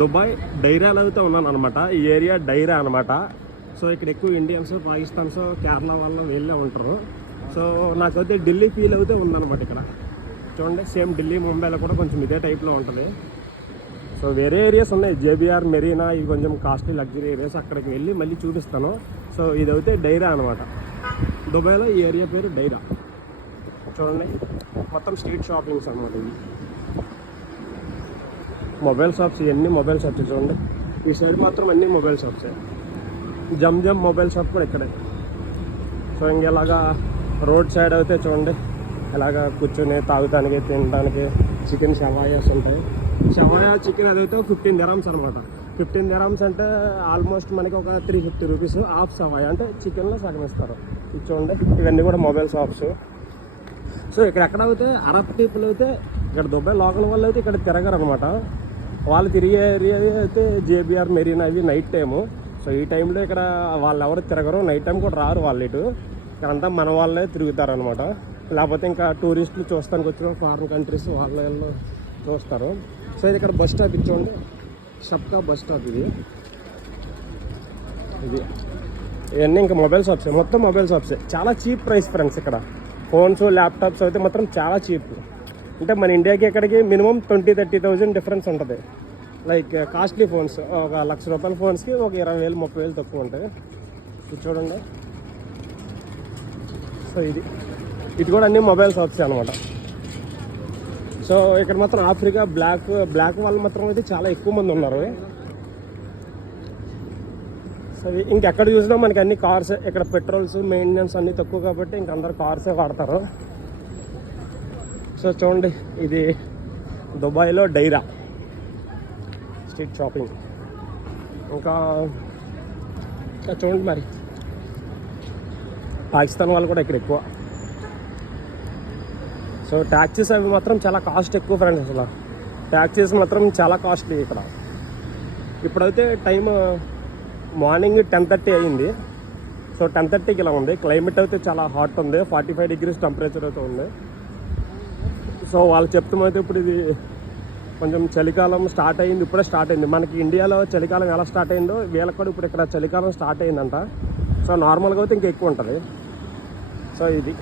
Dubai డైరాలో అయితే ఉన్నాను అనమాట. ఈ ఏరియా డైరా అనమాట. సో ఇక్కడ ఎక్కువ ఇండియన్స్, పాకిస్తాన్స్, కేరళ వాళ్ళు వెళ్ళే ఉంటారు. సో నాకైతే ఢిల్లీ ఫీల్ అయితే ఉందన్నమాట. ఇక్కడ చూడండి, సేమ్ ఢిల్లీ, ముంబైలో కూడా కొంచెం ఇదే టైప్లో ఉంటుంది. సో వేరే ఏరియాస్ ఉన్నాయి, జేబీఆర్, మెరీనా, ఇవి కొంచెం కాస్ట్లీ లగ్జరీ ఏరియాస్. అక్కడికి వెళ్ళి మళ్ళీ చూపిస్తాను. సో ఇదైతే డైరా అనమాట. దుబాయ్లో ఈ ఏరియా పేరు డైరా. చూడండి, మొత్తం స్ట్రీట్ షాపింగ్స్ అనమాట. ఇవి మొబైల్ షాప్స్, ఇవన్నీ మొబైల్ షాప్స్. చూడండి, ఈ సైడ్ మాత్రం అన్నీ మొబైల్ షాప్సే. జమ్ మొబైల్ షాప్ కూడా ఇక్కడే. సో ఇంకెలాగా రోడ్ సైడ్ అయితే చూడండి, ఇలాగా కూర్చొని తాగుతానికి, తినడానికి చికెన్ షవాయాస్ ఉంటాయి. షవాయా చికెన్ అదైతే 15 dirhams అనమాట. 15 dirhams అంటే ఆల్మోస్ట్ మనకి ఒక 350 రూపీస్. హాఫ్ షవాయా అంటే చికెన్లో సగం ఇస్తారు. ఇది చూడండి, ఇవన్నీ కూడా మొబైల్ షాప్స్. సో ఇక్కడ ఎక్కడ అయితే అరబ్ పీపుల్ అయితే, ఇక్కడ దుబాయ్ లోకల్ వాళ్ళు అయితే ఇక్కడ తిరగరు అనమాట. వాళ్ళు తిరిగే ఏరియా అయితే జేబీఆర్, మెరీనా, అవి నైట్ టైము. సో ఈ టైంలో ఇక్కడ వాళ్ళు ఎవరు తిరగరు, నైట్ టైం కూడా రారు వాళ్ళు ఇటు. ఇక్కడంతా మన వాళ్ళే తిరుగుతారు అనమాట. లేకపోతే ఇంకా టూరిస్టులు చూస్తానికి వచ్చిన ఫారిన్ కంట్రీస్ వాళ్ళు చూస్తారు. సో ఇది ఇక్కడ బస్ స్టాప్ ఇచ్చోండి, షబ్కా బస్ స్టాప్ ఇది. ఇవన్నీ ఇంకా మొబైల్ షాప్సే, మొత్తం మొబైల్ షాప్సే. చాలా చీప్ ప్రైస్ ఫ్రెండ్స్. ఇక్కడ ఫోన్స్, ల్యాప్టాప్స్ అయితే మాత్రం చాలా చీప్. అంటే మన ఇండియాకి ఎక్కడికి మినిమం 20,000-30,000 డిఫరెన్స్ ఉంటుంది. లైక్ కాస్ట్లీ ఫోన్స్, ఒక ₹1,00,000 ఫోన్స్కి ఒక 20,000-30,000 తక్కువ ఉంటాయి. ఇది చూడండి. సో ఇది కూడా అన్ని మొబైల్ షాప్సే అనమాట. సో ఇక్కడ మాత్రం ఆఫ్రికా బ్లాక్ వాళ్ళు మాత్రం అయితే చాలా ఎక్కువ మంది ఉన్నారు. సో ఇంకెక్కడ చూసినా మనకి అన్ని కార్సే. ఇక్కడ పెట్రోల్స్, మెయింటెనెన్స్ అన్నీ తక్కువ కాబట్టి ఇంక అందరు కార్సే వాడతారు. సో చూడండి, ఇది దుబాయ్లో డైరా స్ట్రీట్ షాపింగ్. ఇంకా చూడండి, మరి పాకిస్తాన్ వాళ్ళు కూడా ఇక్కడ ఎక్కువ. సో ట్యాక్సీస్ అవి మాత్రం చాలా కాస్ట్ ఎక్కువ ఫ్రెండ్స్. అసలు ట్యాక్సీస్ మాత్రం చాలా కాస్ట్లీ ఇక్కడ. ఇప్పుడైతే టైం మార్నింగ్ 10:30 అయింది. సో 10:30కి ఇలా ఉంది. క్లైమేట్ అయితే చాలా హాట్ ఉంది, 45 degrees టెంపరేచర్ అయితే ఉంది. సో వాళ్ళు చెప్తామైతే ఇప్పుడు ఇది కొంచెం చలికాలం స్టార్ట్ అయింది, ఇప్పుడే స్టార్ట్ అయింది. మనకి ఇండియాలో చలికాలం ఎలా స్టార్ట్ అయిందో వీళ్ళకి కూడా ఇప్పుడు ఇక్కడ చలికాలం స్టార్ట్ అయిందంట. సో నార్మల్గా అయితే ఇంకా ఎక్కువ ఉంటుంది. సో ఇది